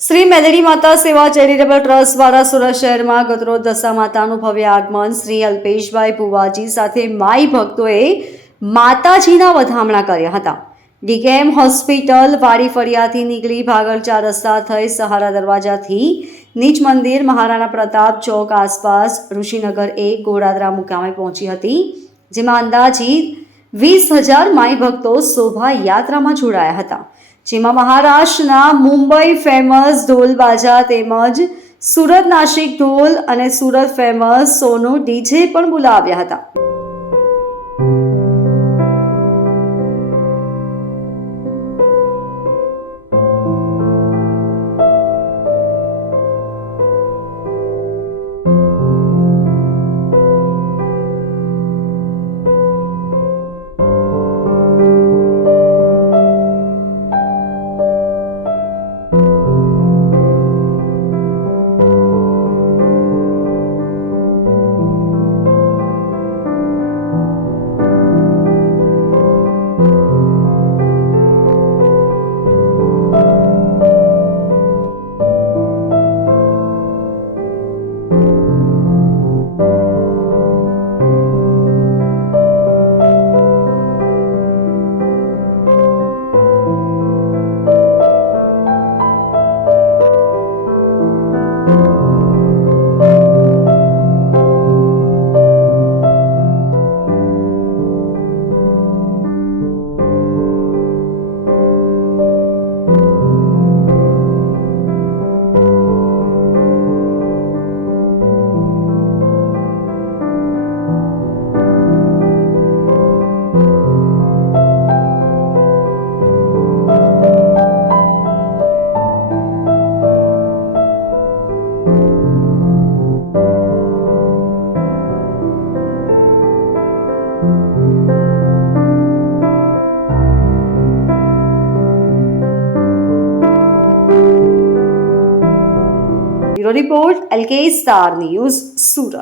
શ્રી મેલડી માતા સેવા charitable trust દ્વારા સુરત શહેરમાં ગતરોજ દશા માતાનું ભવ્ય આગમન શ્રી અલ્પેશભાઈ ભુવાજી સાથે માઈ ભક્તોએ માતાજીના વધામણા કર્યા હતા. ડીકેએમ હોસ્પિટલ વાડી ફળિયાથી નીકળી ભાગળ 4 રસ્તા થઈ સહારા દરવાજાથી નીચ મંદિર મહારાણા પ્રતાપ ચોક આસપાસ ઋષિનગર 1 ગોડાદરા મુકામે પહોંચી હતી, જેમાં અંદાજિત 20,000 માઈ ભક્તો શોભાયાત્રામાં જોડાયા હતા, જેમાં મહારાષ્ટ્રના મુંબઈ ફેમસ ઢોલ બાજા તેમજ સુરત નાસિક ઢોલ અને સુરત ફેમસ સોનું ડીજે પણ બોલાવ્યા હતા. Bureau report LK star news Surat.